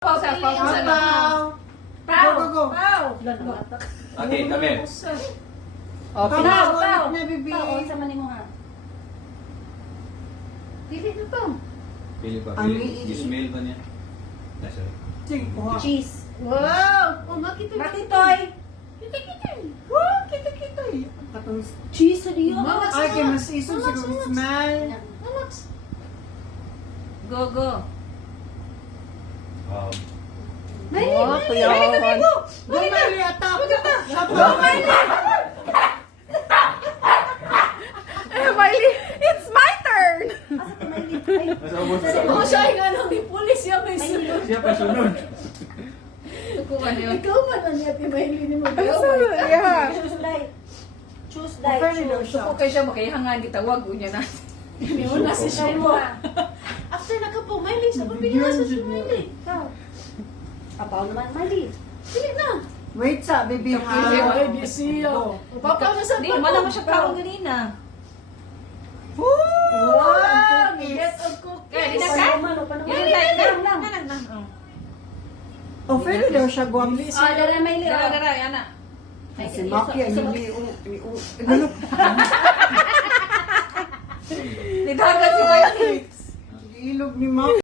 Pau. Go. Okay, kami. Okay. Pau. Na, bibi. Pau, sa mani mo ha. Dili na to. Pili pa, Ang pili. i- Ismail ba niya? Nasa. Sige, kuha. Cheese. Wow! Oh, makita. Matitoy. Wow, kita. Katong Cheese sa diyo. ay, kay mas iso siguro smell. Go. Um, Oh, Go, Miley, atap. Miley, it's my turn! nasa ubos sa Oh, siya ay nga nang ni pulis siya may sunod. Siya pa sunod. Tukuan niyo. Ikaw man na niya, Miley ni mo. Yeah. Choose Very low siya. Suko kayo siya makayahangan gitawag unya na. Una si Try siya mo mo. ha. After nakapo, Miley, sa pabigyan sa si Miley. Apaw naman, Miley. Dili na. Wait sa, bibi. Ay, busy yun. Papaw na sa Di, wala mo siya parang ganina. Wow, get of cook. Kaya, di na ka? Yun, lang. Oh, very daw siya guwang. Oh, dala Miley. Dara, yana. Si Maki, ang hindi. Ano? Nidagan si Miley. Ilog ni Maki.